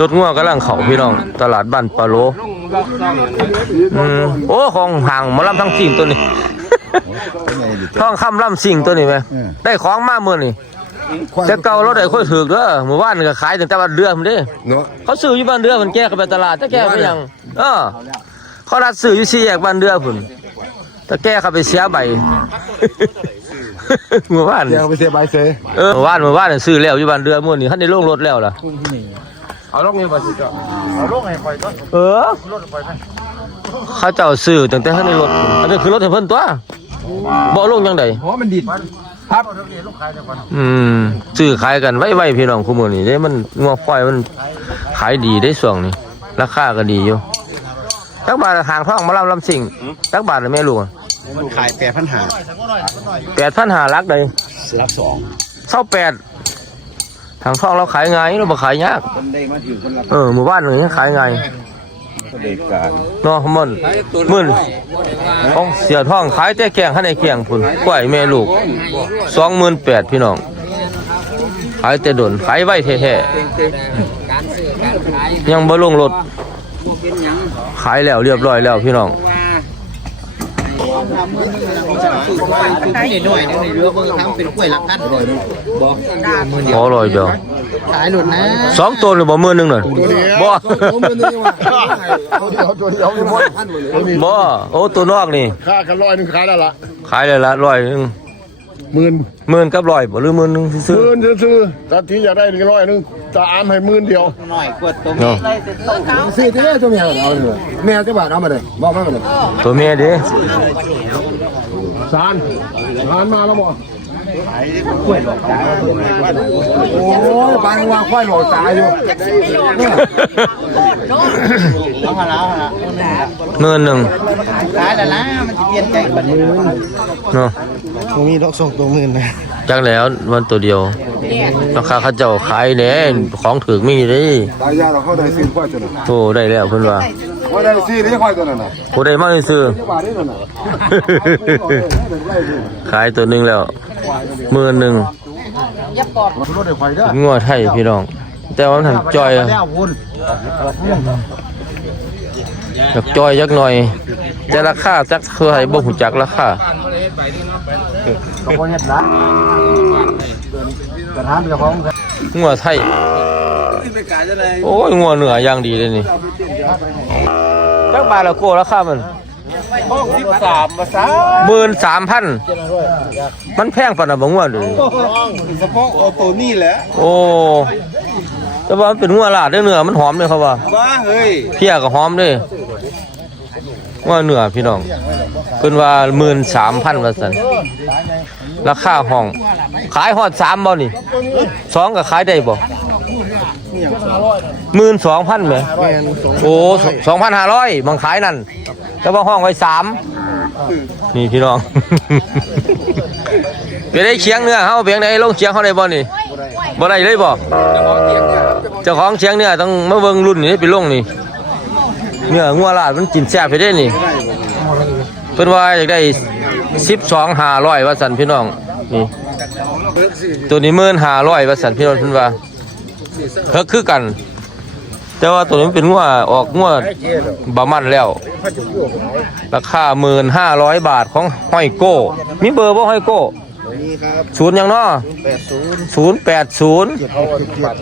รถงัวกำลังเข้าพี่น้อง ตลาดบ้านปะโลอืมโอ้ของห่างหมาลำทั้งสิ่งตัวนี้ท้องคำลำสิ่งตัวนี้ไหมได้ของมาเมื่อนี่แต่เก่าเราได้ค่อยถือเด้อเมื่อวานนก็ขายตั้งแต่วันเดือนมันเด้เนาะเขาซื้ออยู่บ้านเดือมันแก้เข้าไปตลาดแต่แก้ไปยังเออเขารัดซื้ออยู่สี่แยกบ้านเดือพุ่นแต่แก้เข้าไปเสียใบเมื่อวานเดี๋ยวไปเสียใบเสยเออเมื่อวานเมื่อวานน่ะซื้อแล้วอยู่บ้านเดือมื่อนี่ท่านได้ลงรถแล้วล่ะ เอาลงนี่บ่สิจ้ะเอาลงให้คอยก่อนเออ รถคอยไปเข้าเจ้าสื่อตั้งแต่ข้างในรถอันนี้คือรถให้เพิ่นตัวบ่ลงยังไดโอ้มันดิดครับรถเรียนลูกค้าจังหวัอืมซื้อขายกันไว้ๆพี่น้องคู่มือนี่ได้มันงัวควายมันขายดีได้ส่วงนี่ราคาก็ดีอยู่จักบาทละางท่องมาลำลำสิ่งจักบาทหรือแม่ลูกมันขาย8,500 8,500ลักใดลักแปด ทางท่องเราขายไงเราบ่ขายยากคนได้มาถือคนรับเออหมู่บ้านหนี่งขายไงเด็กการนาะมันมื่นของเสียท่องขายแต่แกงให้ในแกงพุ่นกล้วยแม่ลูกสองหมื่นแปดพี่น้องขายแต่ดนขายไว้แท้ๆยังบ่ลงรถขายแล้วเรียบร้อยแล้วพี่น้อง ขายหน่อยในเรือเบอร์ทั้งเป็นกล้วยหลักพันเลยบอกขอร้อยเดียวขายหลุดนะสองตัวหรือบ่มื่นหนึ่งหน่ะบ่ตัวเดียวตัวเดียวนี่บ่โอ้ตัวนอกนี่ค่ากันร้อยนึงขายแล้ละขายเลยละร้อยนึงหมื่นหมื่นกับร้อยบ่หรือหมื่นนึงซื้อหมื่นซื้อๆถ้าที่อยากได้หนึ่งร้อยนึงจะอามให้หมื่นเดียวหน่อยกวดตัวเนาะซื้อที่ได้ตัวเมียเอาเลยแม่จะบาทเอามาเลยบอกมาเลยตัวเมียด้ สารสารมาแล้วบ่โอ้ยบางว่าควายหลอกตายอยู่เอามาแล้วนะหมื่นหนึงขายแล้วนะมันจะเปลี่ยนใจบัดนี้เนาะผมมีดอกส่งตัวหมื่นนะจักแล้ววันตัวเดียวราคาเขาเจ้าขายแหน่ของถึกมีเด้ตายยาเราเข้าได้ซื้อควายตัวนั้นโอ้ได้แล้วเพิ่นว่า ว่าได้ซื้อได้ควายตัวนั้นน่ะผู้ใดมาซื้อบาทนี่นั่นน่ะขายตัวหนึงแล้วหมื่นหนึงรถได้ควายได้งัวไทยพี่น้อง แต่ว่ามันหันจอยอะแล้ววุ้นอยากจอยจักหน่อยแต่ราคาจักเท่าไหร่บ่ฮู้จักราคาเขาบ่เฮ็ดละกระทานเจ้าของงัวไทย โอ้ยงัวเหนืออย่างดีเลยนี่ จักบาทละโกราคามันห้องสิบสามมาซะหมื่นสามพันมันแพงปานน่ะบ่งัวเดูเฉพาะเอาตัวนี้แหละโอ้แต่ว่ามันเป็นงัวลาดเด้อเนื้อมันหอมเลยครับว่าบ้าเฮ้ยเพียก็หอมเด้งัวเนื้อพี่น้องเพิ่นว่า13,000ว่าซั่นราคาห้อง ขายฮอด3บ่นี่สองก็ขายได้บ่ 12,000แหมโอ้2,500บางขายนั่นแต่ว่าห้องไว้3นี่พี่น้องไปได้เคียงเนื้อเฮาเพียงใดลงเคียงเฮาได้บ่นี่บ่ได้เลยบ่เจ้าของเคียงเนื้อต้องมาเบิ่งรุ่นนี้ไปลงนี่เนื้องัวลาดมันกินแซ่บไปได้นี่เพิ่นว่าอยากได้12 500ว่าซั่นพี่น้องนี่ตัวนี้15,500ว่าซั่นพี่น้องเพิ่นว่า เฮ็ดคือกัน แต่ว่าตัวนี้มันเป็นงัวออกงัวบะมันแล้ว ราคา1,500บาทของห้อยโก้ มีเบอร์บ่ห้อยโก้นี่ครับศูนย์หยังเนาะแปดศูนย์ศูนย์แปดศูนย์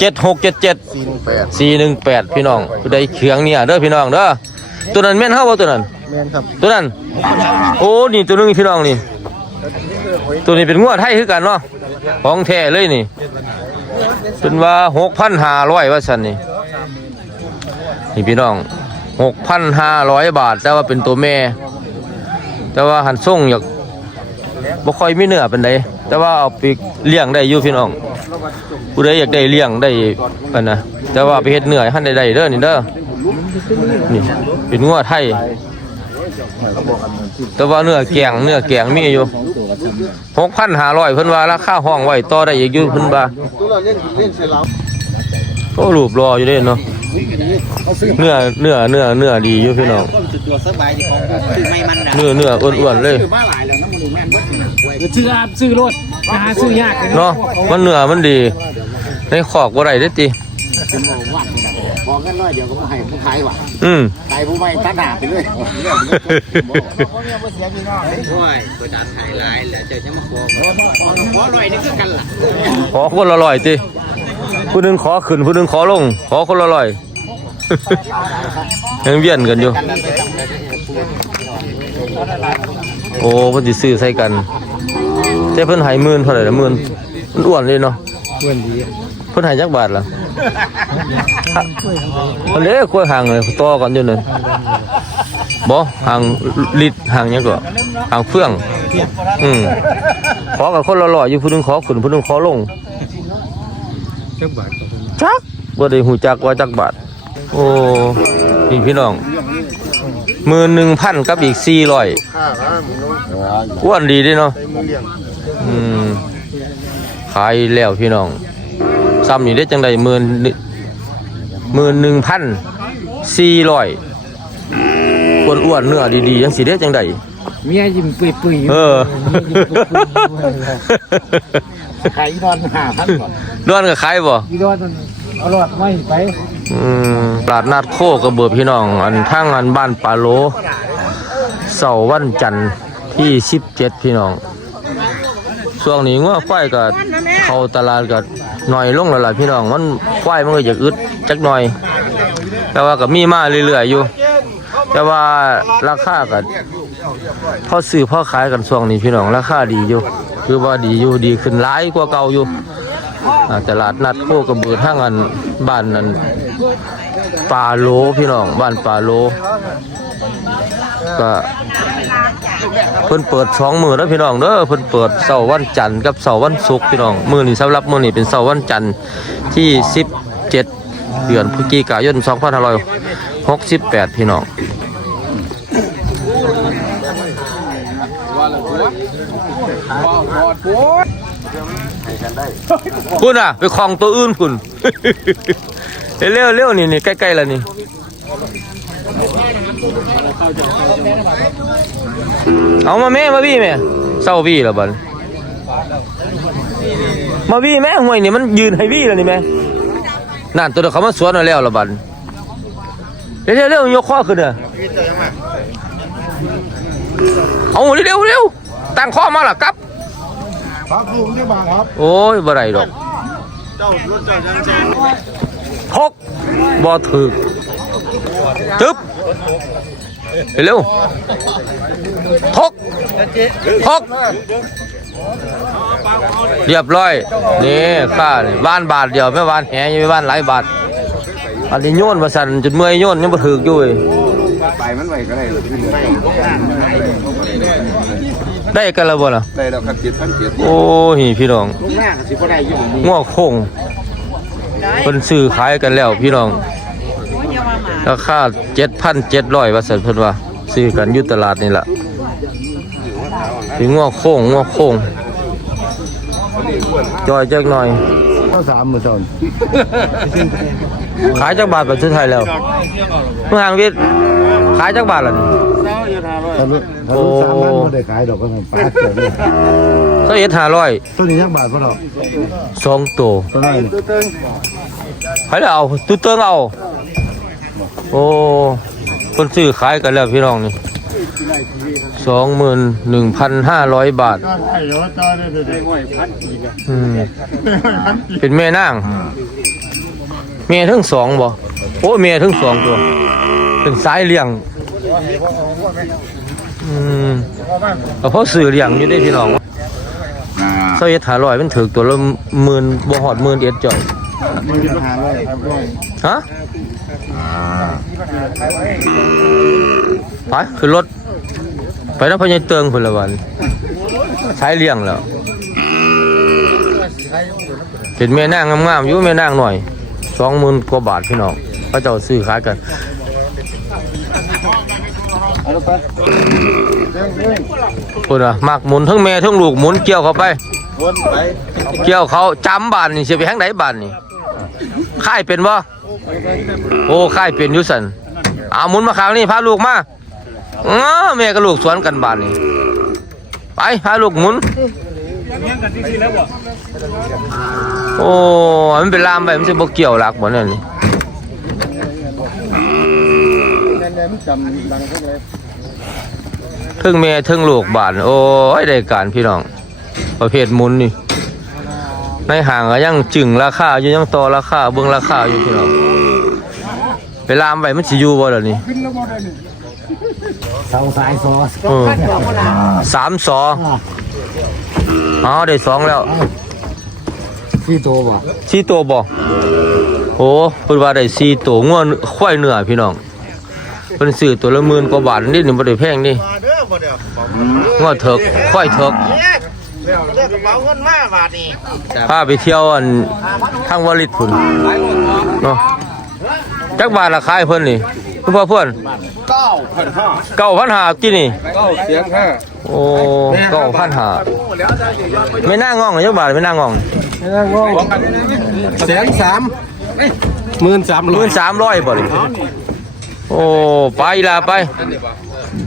เจ็ดหกเจ็ดเจ็ดสี่หนึ่งแปดพี่น้องผู้ใดเขียงเนี่ยเด้อพี่น้องเด้อตัวนั้นแม่นเฮาบ่ตัวนั้นแมนครับตัวนั้น โอ้นี่ตัวหนึงพี่น้องนี่ ตัวนี้เป็นงวดไทยคือกันเนาะของแท้เลยนี่ เป็นว่าหกพันห้าร้อยว่าสันนี่นี่พี่น้องหกพันห้าร้อยบาท แต่ว่าเป็นตัวแม่ แต่ว่าหันส่งอยากบ่ค่อยมีเนื้อเป็นไดแต่ว่าเอาไปเลี้ยงได้อยู่พี่น้องผู้ใดอยากได้เลี้ยงได้กันนะแต่ว่าไปเฮ็ดเหนื้อให้ท่านได้ได้เด้อนี่เด้อนี่เป็นงัวไทย แต่ว่าเนื้อแกงเนื้อแกงมีอยู่หกพันห้าร้อยเพิ่นว่าราคาห้องไว้ต่อได้อีกอยู่เพิ่นว่าตัวเราเล่นเล่นเสร็จแล้วโอ้รูปรออยู่เด้เนาะเนื้อเนื้อเนื้อเนื้อดีอยู่พี่น้องต้นสุดตัวสบายที่ของคือไม่มันนะเนื้อเนื้ออ้วนๆเลยคือบ้าหลายแล้วน้ำมันดูแม่นเบิดซื้ออาซื้อรถหาซื้อยากเลยเนาะมันเนื้อมันดีในขอกบ่ได้เด้อติ บอกกันน้อยเดี๋ยวก็มาให้ผู้ขายว่ะอืม ขายผู้ไม่ตัดหนาไปเลยโอ้ยกดดันหายหลายแล้วเจ้าจะมาบอกขอหน่อยนี่คือกันล่ะขอคนละร้อยติผู้หนึงขอขึ้นผู้หนึงขอลง ขอคนละร้อย ยังเวียนกันอยู่ โอ้เพิ่นสิซื้อใส่กันแต่เพิ่นให้หมื่นเท่าไหร่ละหมื่นมันอ้วนเลยเนาะเพื่อนดีเพิ่นให้จักบาทล่ะ อันนี้กล้วยห่างเลยต่อกันอยู่นั่นบ่ห่างลิตรห่างยังก็ห่างเฟื่อง อืมขอกับคนละร้อยอยู่ผู้นึงขอขึ้นผู้นึงขอลงจักบาทจักบ่ได้หูจักว่าจักบาท โอ้พี่พี่น้องมือหนึ่งพันกับอีกสี่ร้อยค่าละหมูน้องอ้วนดีด้เนาะขายแล้วพี่น้อง ซ้ำนี่ได้จังใดหมื่นหมื่นหนึ่งพันสี่ร้อยอ้วนอ้วนๆเนื้อดีๆยังสิได้จังใดเมียยิ้มปุยปุยเออขายนอนหาพันก่อนนอนกับใครบ่อีนอนเอาหลอดไม่ไปอืมตลาดนัดโคกระเบือพี่น้อง อันทางอันบ้านปาโลเสาร์วันจันทร์ที่สิบเจ็ดพี่น้องช่วงนี้งัวควายก็เข้าตลาดก็ หน่อยลงแล้วล่ะพี่น้องมันควายมันก็อยากอึดจักหน่อย แต่ว่าก็มีมาเรื่อยๆอยู่ แต่ว่าราคาก็พอซื้อพอขายกันช่วงนี้พี่น้องราคาดีอยู่ คือว่าดีอยู่ดีขึ้นหลายกว่าเก่าอยู่ตลาดนัดโคกระบือทางอันบ้านนั้นป่าโลพี่น้องบ้านป่าโลก็ พิ่นเปิดสองมือแล้วพี่น้องเด้อเพิ่นเปิดเสาร์วันจันทร์กับเสาร์วันศุกร์พี่น้องมือนี้สำหรับมือนี้เป็นเสาร์วันจันทร์ที่17เดือนพฤศจิกายน2568พี่น้องคุณอะ ไปคลองตัวอื่นคุณเร็วเร็วนี่นี่ใกล้ๆแล้วนี่ เอามาแม่มาพี่แม่เศร้าพี่แล้วบัดมาพี่แม่ห่วยนี่มันยืนให้พี่แล้วนี่แม่นั่นตัวเดียวเขามาสวนเอาแล้วละบัดเร็วๆเร็วๆยกข้อขึ้นเด้อเอาเร็วๆเร็วตั้งข้อมาล่ะครับครับลุงที่บางครับโอ้ยบ่ได้ดอกเจ้ารถเจ้ายังใจทกบ่ถึก จึ๊บเร็วทกทกเรียบร้อย นี่ค่าบ้านบาทเดียวไม่บ้านแหยังไม่บ้านหลายบาท อันนี้โยนมาสั่นจนเมื่อยโยนยังบ่ถึกอยู่เว้ยไปมันไหวก็ได้หรือได้กันแล้วบ่ล่ะได้แล้วครับเจ็ดพันเจ็ดโอ้ยพี่น้องง้อโค้งเพิ่นซื้อขายกันแล้วพี่น้อง ราคา7,700ว่าซั่นเพิ่นว่าซื้อกันอยู่ตลาดนี่ล่ะสิง้อโค้งง้อโค้งจอยจักหน่อยก็สามหมื่นสองขายจักบาทไปสุดท้ายแล้วเมื่อหางวิทย์ขายจักบาทล่ะนี่ถ้าลูกถ้าลูกสามพันก็ได้ขายดอกก็เงินป้าเกิดเลยเท่าเอ็ดห้าร้อยตัวนี้ยักบาทพ่อเราสองตัวตัวนั้นใครเอาตุ้เติงเอา โอ้คนซื้อขายกันแล้วพี่น้องนี่สองหมื่นหนึ่งพันห้าร้อยบาทตอนไอ้ยอตอนนี้ได้ห้อยพันอีกอืมพันอีกเป็นแม่นาง เมียทั้งสองบ่โอ้เมียทั้งสองตัว เป็นสายเลี้ยงอืมก็เพราะสื่อเลี้ยงอยู่ได้พี่น้องเสาเอ็ดหาร้อยมันถือตัวละหมื่นบ่หอดหมื่นเอ็ดจ่อยมีปัญหาเลยครับร้อยฮะ ไปขึ้นรถ ไปน้ำพญายเตืองคนละวันใช้เลี้ยงแล้วเห็นแม่นางงามๆอยู่แม่นางหน่อยสองหมื่นกว่าบาทพี่น้องพระเจ้าซื้อขายกันคนอะมากหมุนทั้งแม่ทั้งลูกหมุนเกี่ยวเข้าไปเกี่ยวเขาจำบานนี่เสียไปทางไหนบานนี่ค่ายเป็นบ่ โอ้ค่ายเป็นอยุสันเอาหมุนมาข้างนี่พาลูกมาอ้าแม่กับลูกสวนกันบานนี่ไปพาลูกหมุนโอ้มันเป็นลามไปมันจะบ่เกี่ยวหลักบ่เนี่ยนี่เลยมันจำดังเข้าเลยเทึงแม่ทึงลูกบานโอ้ยได้การพี่น้องประเภทมุนนี่ ในห่างก็ยังจึงราคาอยู่ยังต่อราคาเบิ่งราคาอยู่พี่น้องเวลาไปมันสิอยู่บ่ล่ะนี่เสาสายซอสเออสามสออ๋อได้สองแล้วที่โตบ่สี่ตัวบ่โอ้เพิ่นว่าได้สี่ตัวงัวควายเนื้อพี่น้องเพิ่นซื้อตัวละหมื่นกว่าบาทนี่นี่บ่ได้แพงนี่งัวเถิกควายเถิก เรียกกระเป๋าเงินมาบาทนี่พาไปเที่ยวอันทางวลิตพุ่นเนาะจักบาทละขายเพิ่นนี่คุณพ่อเพิ่นเก้าพันห้าเก้าพันหากี่นี่เก้าเสียงห้าโอ้เก้าพันหาไม่น่างองจักบาทไม่น่างองแสนสามหมื่นสามหร้อมื่ยนสามร้อยบ่นี่โอ้ไปละไป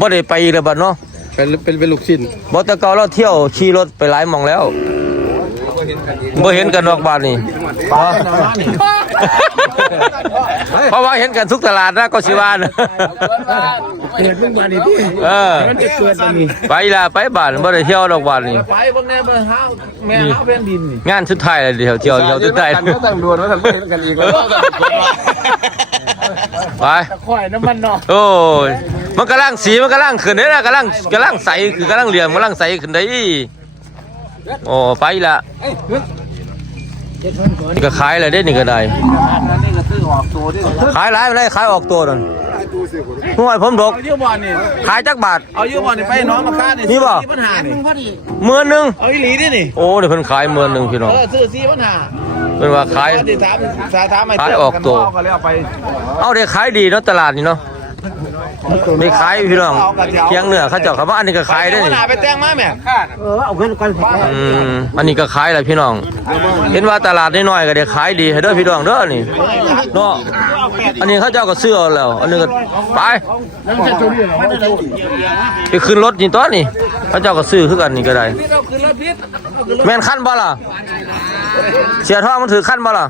บ่ได้ไปแล้วบัดเนาะ เป็นเป็นเป็นลูกชิ้นบ่แต่เก่าเราเที่ยวขี่รถไปหลายหม่องแล้วบ่เห็นกันดอกบาทนี่เพราะว่าเห็นกันทุกตลาดนะก็สิว่านะเกิดเรื่องบาดีที่เออมันจะเกิดแบบนี้ไปละไปบ้านบ่ได้เที่ยวดอกบาทนี่ไปบางแน่บ่เฮาแม่เฮาเป็นดินนี่งานสุดท้ายเลยเดี๋ยวเที่ยวเที่ยวสุดท้ายกันก็ตั้งดวนว่าทำเห็นกันอีกแล้วไปข่อยน้ำมันเนาะโอ้ย มันกำลังสีมันกำลังขึ้นเด้นะกำลังกำลังใสคือกำลังเหลี่ยมกำลังใสขึ้นได้โอ้ไปละนี่ก็ขายเลยเด้นี่ก็ได้นี่ก็ซื้อออกตัวดิขายหลายไปเลยขายออกตัวนั่นห่วยผมดกเอาอยู่บ่อนี่ขายจักบาทเอาอยู่บ่อนี่ไปน้องมาค่านี่นี่บ่ปัญหานี่หมื่นหนึ่งเอาอีหลีดินี่โอ้เดี๋ยวเพิ่นขายหมื่นหนึ่งพี่น้องเออซื้อซีปัญหาเพิ่นว่าขายที่ถามสาถามไอ้ขายออกตัวก็เลยเอาไปเอาได้ขายดีเนาะตลาดนี่เนาะ ได้ขายพี่น้องเคียงเนื้อเขาเจ้าเขาว่าอันนี้ก็ขายได้ปัญนี่หาไปแต่งมาแม่เออเอาเงินกันอืมอันนี้ก็ขายแหละพี่น้อง เห็นว่าตลาดน้อยๆก็ได้ขายดีให้เด้อพี่น้องเด้อนี่เนาะอันนี้เขาเจ้าก็ซื้อเอาแล้ว อันนี้ก็ไปไปขึ้นรถนี่ตอนนี่เขาเจ้าก็ซื้อคือกันนี่ก็ได้เราคือรถพิษแม่นขั้นบ่ล่ะเสียท่อมันถือขั้นบ่ล่ะ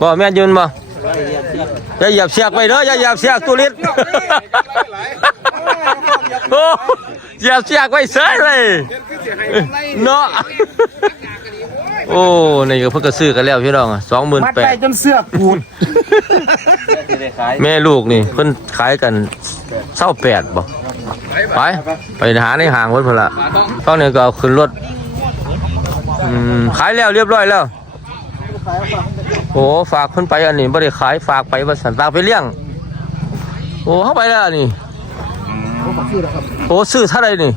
บ่แม่นยืนบ่ อย่าเหยียบเสียกไปเด้ออย่าเหยียบเสียกตุลิดโอ้เหยียบเสียกไว้เสยเลยเนาะโอ้นี่ก็เพิ่งก็ซื้อกันแล้วพี่น้องสองหมื่นมัดแปใจดจนเสื้อปูดแม่ลูกนี่เพิ่นขายกันเศร้าแปดบ่ไปไปหาในห้างเพิ่นพุ่นละตอนนี้ก็เอาขึ้นรถอืมขายแล้วเรียบร้อยแล้ว โอ้ฝากเพิ่นไปอันนี้บ่ได้ขายฝากไปว่าสันฝากไปเลี้ยง โอ้เข้าไปแล้วนี่โอ้ซื้อเท่าไรนี่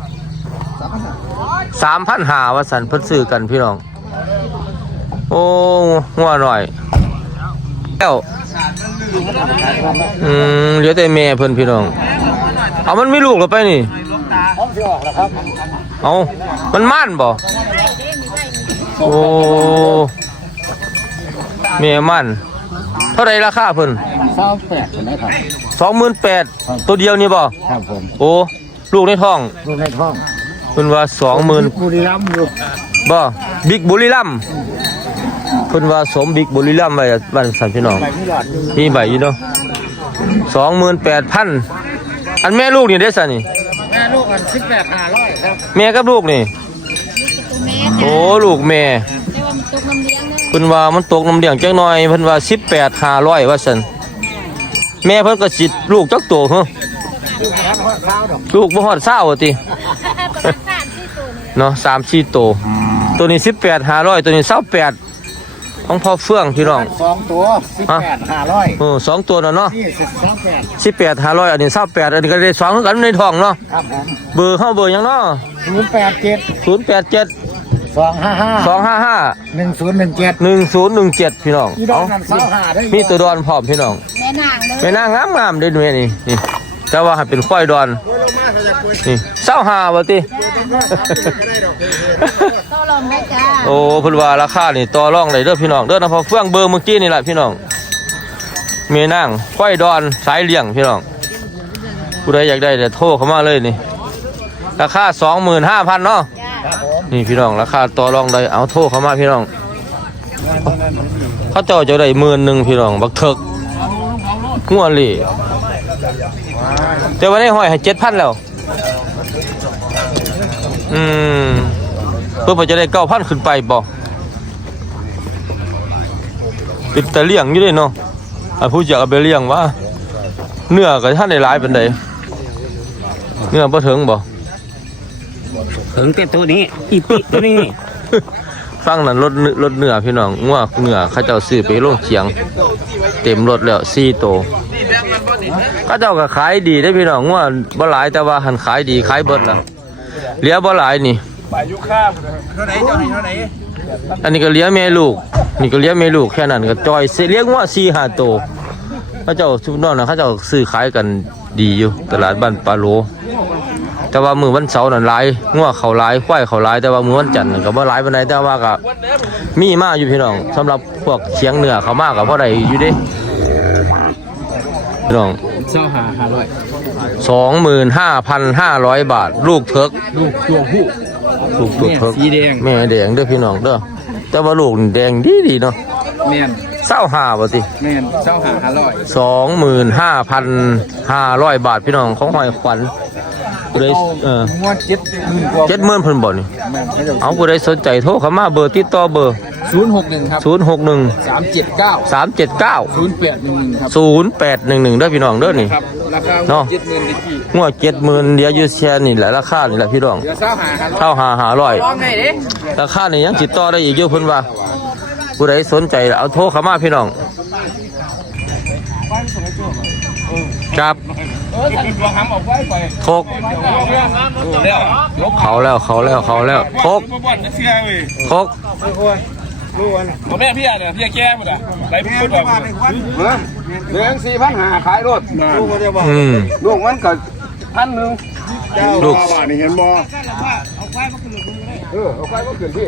สามพันหาวสันเพิ่นซื้อกันพี่น้อง โอ้งัวหน่อยแล้วอืมเหลือแต่แม่เพิ่นพี่น้อง เอามันไมีลูกแล้วไปนี่เอามันม่านบ่โอ้ แม่ม่านเท่าไรราคาเพิ่นเศร้าแปดนะครับ สองหมื่นแปดตัวเดียวนี่บ่ครับผมโอ้ลูกในท้องลูกในท้องเพิ่นว่าสองหมื่นบุรีรัมย์อยู่บ่บิ๊กบุรีรัมย์เพิ่นว่าสมบิ๊กบุรีรัมย์ไว้บ้านสันพี่น้อง ไปไม่หลอดอยู่มีใบอยู่เนาะสองหมื่นแปดพันอันแม่ลูกนี่ได้สันนี่ แม่ลูกกันสิบแปดห้าร้อยครับแม่กับลูกนี่ โอ้ลูกแม่เพิ่นว่ามันตกน้ำเลี้ยงจักหน่อยเพิ่นว่าสิบแปดห้าร้อยว่าสันแม่เพิ่นก็สิลูกจักโตเหรอลูกแค่เท้าดอกลูกบ่ฮอดเศร้าว่าติเนาะสามสี่โต ตัวนี้สิบแปดห้าร้อยตัวนี้เศร้าแปดของพ่อเฟื่องพี่น้องสองตัวสิบแปดห้าร้อยโอ้สองตัวเนาะเนาะนี่สิบสองแปดสิบแปดห้าร้อยอันนี้เศร้าแปดอันนี้ก็ได้สองคือกันในท้องเนาะครับผมเบอร์เข้าเบอร์หยังเนาะศูนย์แปดเจ็ดศูนย์แปดเจ็ด สองห้าห้าสองห้าห้าหนึ่งศูนย์หนึ่งเจ็ดหนึ่งศูนย์หนึ่งเจ็ดพี่น้องอีดอกนั่นเสาหาได้มีตัวดอนพร้อมพี่น้องแม่นางเลยแม่นางงามงามๆเด้ด้วยนี่นี่แต่ว่าให้เป็นควายดอนนี่เศร้าหาวะติโตลมได้จ้าโอ้เพิ่นว่าราคานี่ต่อรองได้เด้อพี่น้องเด้อนะพอเฟื่องเบอร์เมื่อกี้นี่แหละพี่น้องแม่นางควายดอนสายเลี้ยงพี่น้องผู้ใดอยากได้เดี๋ยวโทรเข้ามาเลยนี่ราคา25,000เนาะจ้า นี่พี่น้องราคาต่อรองได้เอาโทรเขามาพี่น้องเขาเจ้าจะได้หมื่นหนึ่งพี่น้องบักเถิกงัวเหล่แต่วันนี้ห้อยให้เจ็ดพันแล้ว อืมเพื่อจะได้เก้าพันขึ้นไปบ่ป็นแต่เลี้ยงอยู่เลยเนาะอันผู้จะเอาไปเลี้ยงว่าเนื้อกับท่านในร้ายเป็นไดเนื้อบ่ถึงบ่ ถึงแต่ตัวนี้อีปิตัวนี้ ฟังนั้นรถเนื้อรถเนื้อพี่น้องงัวเนื้อเขาเจ้าซื้อไปลงเชียง เต็มรถแล้วสี่โตวเขาเจ้าก็ขายดีได้อพี่น้องงัวบ่หลายแต่ว่าหันขายดีขายเบิดล่ะเหลือบ่หลายนี่เท่าไหนเจ้าไหนเท่าไหนอันนี้ก็เลี้ยงแม่ลูก นี่ก็เลี้ยงแม่ลูกแค่นั้นก็จอยเสียเลี้ยงงัวสี่ห้าโตวเขาเจ้าชุบนอนนะเขาเจ้าซื้อขายกันดีอยู่ ตลาดบ้านปาโล แต่ว่ามือวันเสาร์นั่นหลายงัวเขาหลายควายเขาหลายแต่ว่ามือวันจันทร์นั่นก็บ่หลายปานใดแต่ว่าก็มีมาอยู่พี่น้องสำหรับพวกเชียงเหนือเขามาก็พอได้อยู่เด้พี่น้องเจ้าหาหาร้อยสองหมื่นห้าพันห้าร้อยบาท ลูกเทิกลูกตัวผู้ลูกตัวเทิกสีแดงแม่แดงเด้อพี่น้องเด้อแต่ว่าลูกนี่แดงดีดีๆเนาะแม่นเศร้าหาบ่ติแม่นเจ้าหาหาร้อยสองหมื่นห้าพันห้าร้อยบาทพี่น้องของหอยขวัญ ผู้ใดเออม้วนเจ็ดหมื่นกว่าเจ็ดหมื่นเพิ่นบ่นี่แม่นให้เจ้าเอาผู้ใดสนใจโทรเข้ามาเบอร์ติดต่อเบอร์ศูนย์หกหนึ่งครับศูนย์หกหนึ่งสามเจ็ดเก้าสามเจ็ดเก้าศูนย์แปดหนึ่งหนึ่งครับศูนย์แปดหนึ่งหนึ่งเด้อพี่น้องเด้อนี่ครับราคาเนาะเจ็ดหมื่นดิพี่งวดเจ็ดหมื่นเดียวอยูแชร์นี่แหละราคานี่แหละพี่น้องเดี๋ยวเจ้าหาหาร้อยเท่าหาหาร้อยร้องไงเด้ราคานี่ยังติดต่อได้อีกเยอะเพิ่นว่าผู้ใดสนใจเอาโทรเข้ามาพี่น้องครับ ทกเขาแล้วเขาแล้วเขาแล้วทกทกผมแม่พี่อะเนี่ยพี่แก้หมดอะไรพูดแบบเลี้ยงสี่พันหาขายรถอืมลูกมันก็พันหนึ่งลูกบาทนี่เห็นบ่เออเอาไฟมาขึ้นพี่